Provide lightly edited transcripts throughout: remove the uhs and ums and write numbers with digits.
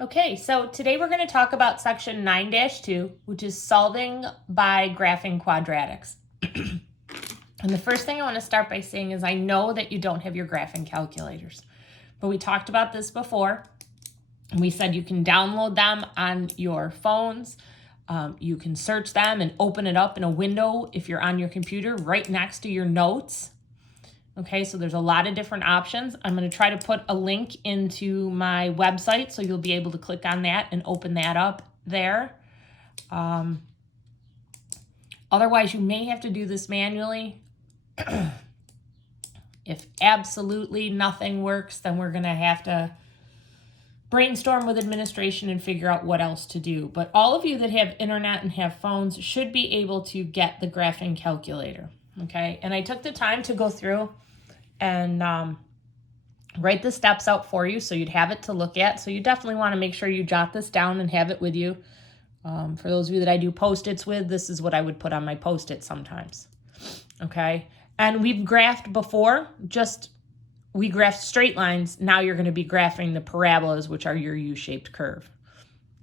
Okay, so today we're going to talk about section 9-2, which is solving by graphing quadratics. And the first thing I want to start by saying is I know that you don't have your graphing calculators, but we talked about this before. And we said you can download them on your phones. You can search them and open it up in a window if you're on your computer right next to your notes. Okay, so there's a lot of different options. I'm going to try to put a link into my website so you'll be able to click on that and open that up there. Otherwise, you may have to do this manually. If absolutely nothing works, then we're going to have to brainstorm with administration and figure out what else to do. But all of you that have internet and have phones should be able to get the graphing calculator. Okay, and I took the time to go through and write the steps out for you so you'd have it to look at. So you definitely want to make sure you jot this down and have it with you. For those of you that I do Post-its with, this is what I would put on my Post-it sometimes. Okay, and we've graphed before, we graphed straight lines. Now you're going to be graphing the parabolas, which are your U-shaped curve.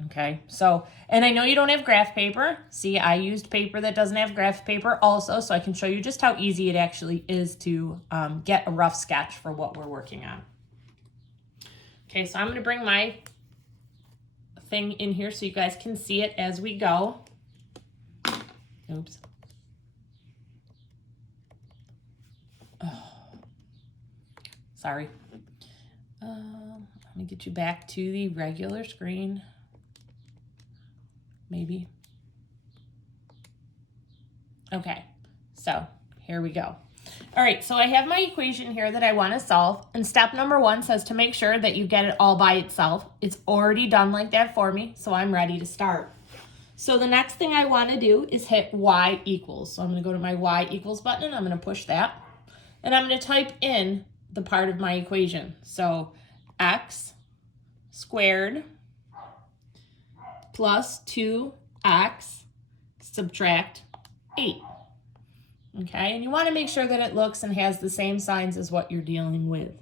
Okay, so, and I know you don't have graph paper. See, I used paper that doesn't have graph paper also, so I can show you just how easy it actually is to get a rough sketch for what we're working on. Okay, so I'm going to bring my thing in here so you guys can see it as we go. Oops. Oh, sorry. Let me get you back to the regular screen. Maybe. Okay, so here we go. All right, so I have my equation here that I want to solve, and step number 1 says to make sure that you get it all by itself. It's already done like that for me, so I'm ready to start. So the next thing I want to do is hit y equals. So I'm going to go to my y equals button, and I'm going to push that, and I'm going to type in the part of my equation. So x squared plus 2x subtract 8. Okay, and you want to make sure that it looks and has the same signs as what you're dealing with.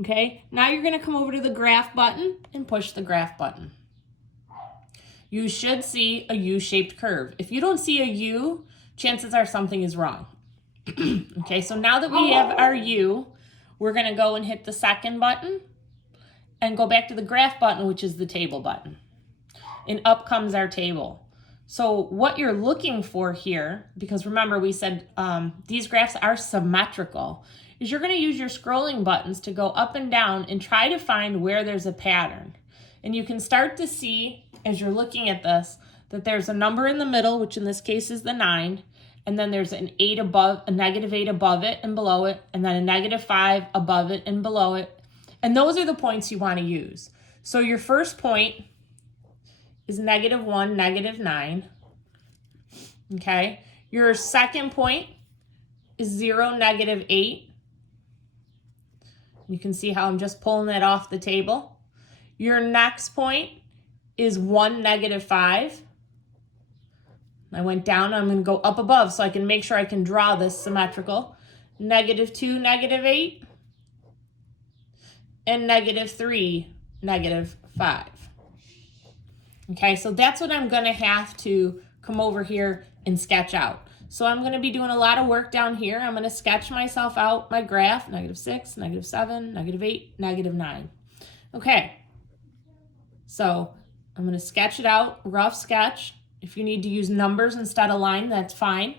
Okay, now you're going to come over to the graph button and push the graph button. You should see a U-shaped curve. If you don't see a U, chances are something is wrong. Okay, so now that we have our U, we're going to go and hit the second button and go back to the graph button, which is the table button. And up comes our table. So what you're looking for here, because remember we said these graphs are symmetrical, is you're going to use your scrolling buttons to go up and down and try to find where there's a pattern. And you can start to see, as you're looking at this, that there's a number in the middle, which in this case is the 9, and then there's an 8 above, a -8 above it and below it, and then a -5 above it and below it. And those are the points you want to use. So your first point is -1, -9. Okay. Your second point is 0, -8. You can see how I'm just pulling that off the table. Your next point is 1, -5. I went down, I'm going to go up above so I can make sure I can draw this symmetrical. -2, -8. And -3, -5. Okay, so that's what I'm going to have to come over here and sketch out. So I'm going to be doing a lot of work down here. I'm going to sketch myself out my graph, -6, -7, -8, -9. Okay, so I'm going to sketch it out, rough sketch. If you need to use numbers instead of line, that's fine.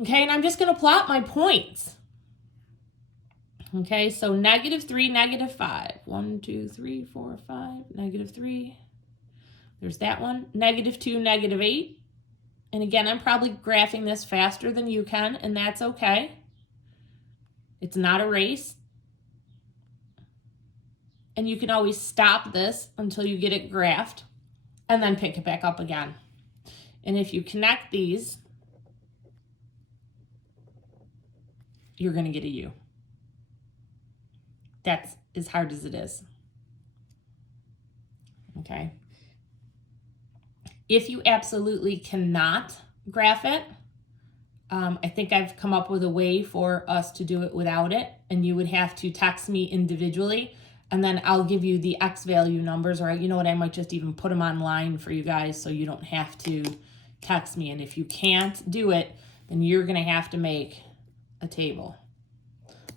Okay, and I'm just going to plot my points. Okay, so -3, -5. 1, 2, 3, 4, 5, -3. There's that one. -2, -8. And again, I'm probably graphing this faster than you can, and that's okay. It's not a race. And you can always stop this until you get it graphed and then pick it back up again. And if you connect these, you're going to get a U. That's as hard as it is. Okay. If you absolutely cannot graph it, I think I've come up with a way for us to do it without it, and you would have to text me individually. And then I'll give you the X value numbers, or you know what, I might just even put them online for you guys so you don't have to text me. And if you can't do it, then you're going to have to make a table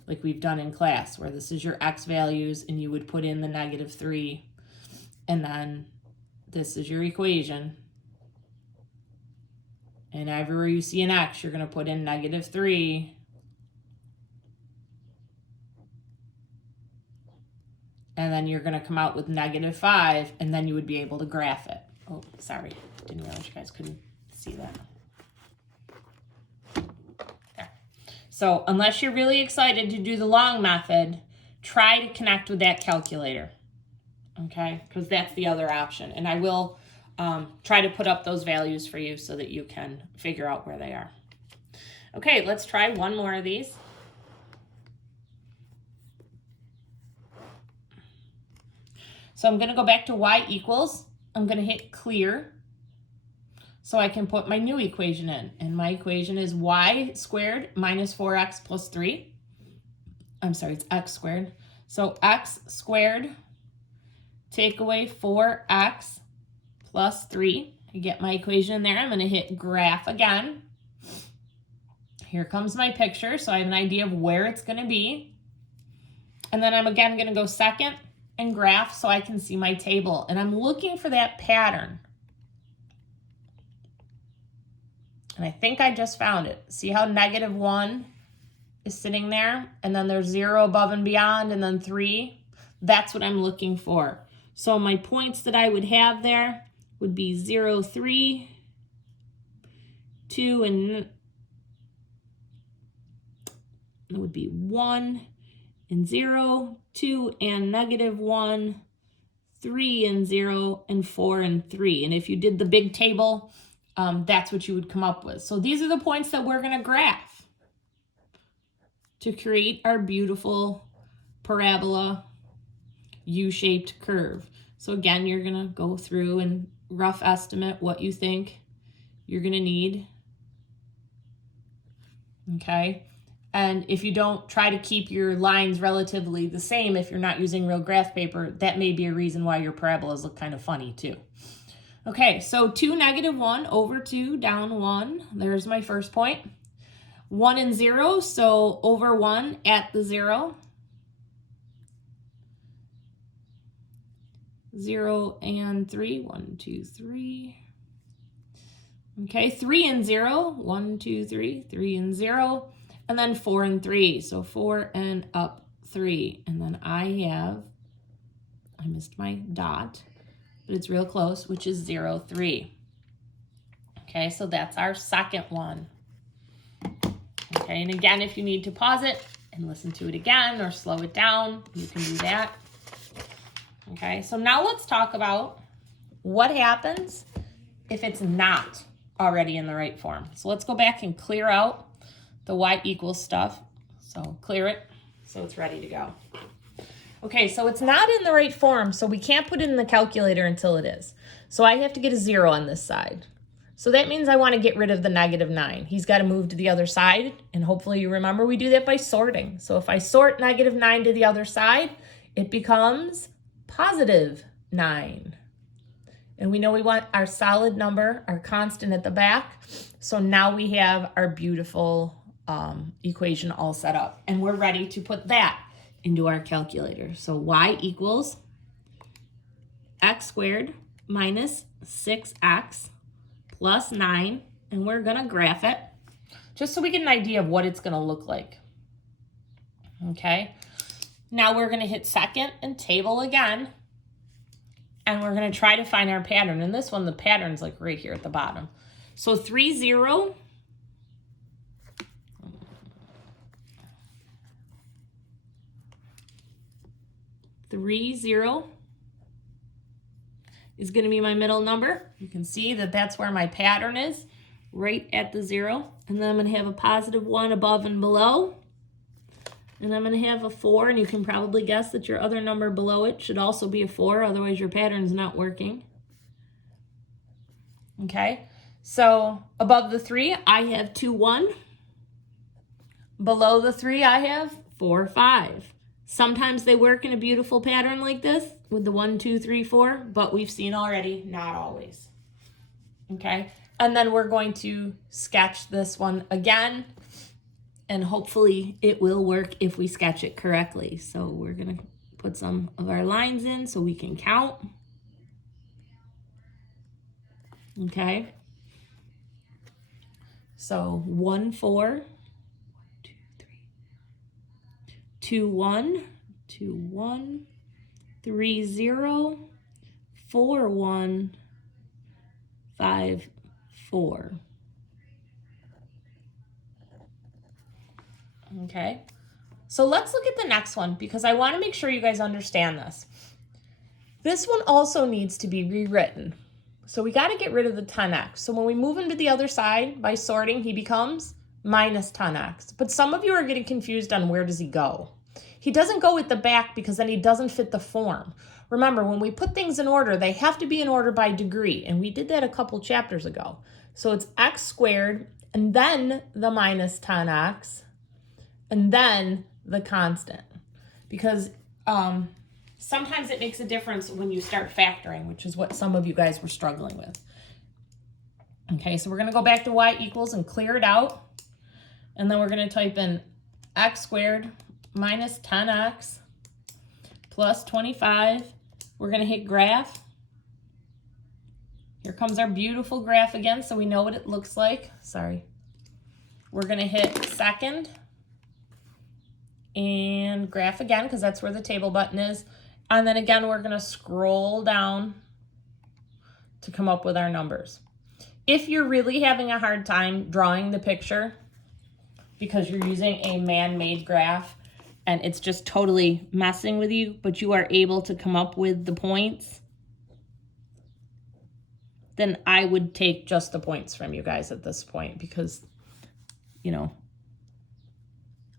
like we've done in class, where this is your X values and you would put in the -3, and then this is your equation. And everywhere you see an X, you're going to put in -3. And then you're going to come out with -5, and then you would be able to graph it. Oh, sorry. Didn't realize you guys couldn't see that. There. So unless you're really excited to do the long method, try to connect with that calculator, okay? Because that's the other option. And I will try to put up those values for you so that you can figure out where they are. Okay, let's try one more of these. So I'm going to go back to y equals. I'm going to hit clear so I can put my new equation in. And my equation is y squared minus 4x plus 3. I'm sorry, it's x squared. So x squared, take away 4x plus 3. I get my equation in there. I'm going to hit graph again. Here comes my picture, so I have an idea of where it's going to be. And then I'm again going to go second and graph so I can see my table. And I'm looking for that pattern. And I think I just found it. See how -1 is sitting there? And then there's 0 above and beyond, and then 3. That's what I'm looking for. So my points that I would have there would be 0, 3, 2, and it would be 1, and 0, 2, and -1, 3, and 0, and 4, and 3. And if you did the big table, that's what you would come up with. So these are the points that we're going to graph to create our beautiful parabola U-shaped curve. So again, you're going to go through and rough estimate what you think you're going to need. Okay. And if you don't, try to keep your lines relatively the same if you're not using real graph paper. That may be a reason why your parabolas look kind of funny too. Okay, so 2, -1 over 2, down 1. There's my first point. 1 and 0, so over 1 at the 0. 0 and 3, 1, 2, 3. Okay, 3 and 0, 1, 2, 3, 3 and 0. And then 4 and 3, so 4 and up 3. And then I missed my dot, but it's real close, which is 0, 3. Okay, so that's our second one. Okay, and again, if you need to pause it and listen to it again or slow it down, you can do that. Okay, so now let's talk about what happens if it's not already in the right form. So let's go back and clear out the y equals stuff. So clear it so it's ready to go. Okay, so it's not in the right form, so we can't put it in the calculator until it is. So I have to get a 0 on this side. So that means I want to get rid of the -9. He's got to move to the other side, and hopefully you remember we do that by sorting. So if I sort -9 to the other side, it becomes +9. And we know we want our solid number, our constant at the back. So now we have our beautiful equation all set up, and we're ready to put that into our calculator. So y equals x squared minus 6x plus 9, and we're going to graph it just so we get an idea of what it's going to look like. Okay, now we're going to hit second and table again, and we're going to try to find our pattern. And this one, the pattern's like right here at the bottom. So 3, 0. 3, 0 is going to be my middle number. You can see that that's where my pattern is, right at the 0. And then I'm going to have a +1 above and below. And I'm going to have a 4, and you can probably guess that your other number below it should also be a 4, otherwise your pattern's not working. Okay, so above the 3, I have 2, 1. Below the 3, I have 4, 5. Sometimes they work in a beautiful pattern like this with the 1, 2, 3, 4, but we've seen already, not always. Okay, and then we're going to sketch this one again, and hopefully it will work if we sketch it correctly. So we're gonna put some of our lines in so we can count. Okay, so 1, 4, 2, 3, 2, 1, 2, 1, 3, 0, 4, 1, 5, 4. Okay, so let's look at the next one because I want to make sure you guys understand this. This one also needs to be rewritten. So we got to get rid of the 10x. So when we move him to the other side by sorting, he becomes minus 10x. But some of you are getting confused on where does he go. He doesn't go at the back because then he doesn't fit the form. Remember, when we put things in order, they have to be in order by degree. And we did that a couple chapters ago. So it's x squared and then the minus 10x and then the constant. Because sometimes it makes a difference when you start factoring, which is what some of you guys were struggling with. Okay, so we're going to go back to y equals and clear it out. And then we're going to type in x squared minus 10x plus 25. We're going to hit graph. Here comes our beautiful graph again, so we know what it looks like. Sorry. We're going to hit second and graph again because that's where the table button is. And then again, we're going to scroll down to come up with our numbers. If you're really having a hard time drawing the picture because you're using a man-made graph and it's just totally messing with you, but you are able to come up with the points, then I would take just the points from you guys at this point because, you know,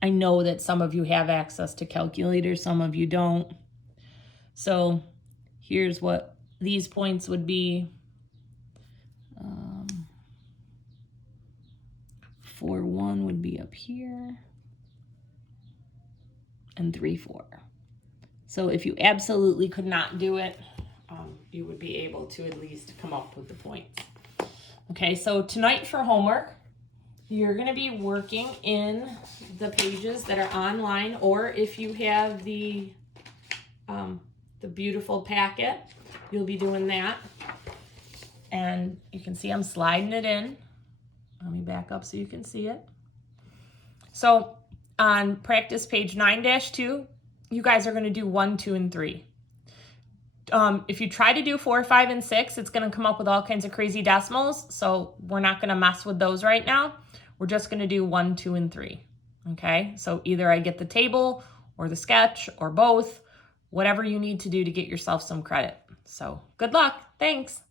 I know that some of you have access to calculators, some of you don't. So here's what these points would be. 4, 1 would be up here. And 3, 4. So if you absolutely could not do it, you would be able to at least come up with the points. Okay, so tonight for homework, you're going to be working in the pages that are online, or if you have the beautiful packet, you'll be doing that. And you can see I'm sliding it in. Let me back up so you can see it. So on practice page 9-2, you guys are going to do 1, 2, and 3. If you try to do 4, 5, and 6, it's going to come up with all kinds of crazy decimals. So we're not going to mess with those right now. We're just going to do 1, 2, and 3. Okay, so either I get the table or the sketch or both, whatever you need to do to get yourself some credit. So good luck. Thanks.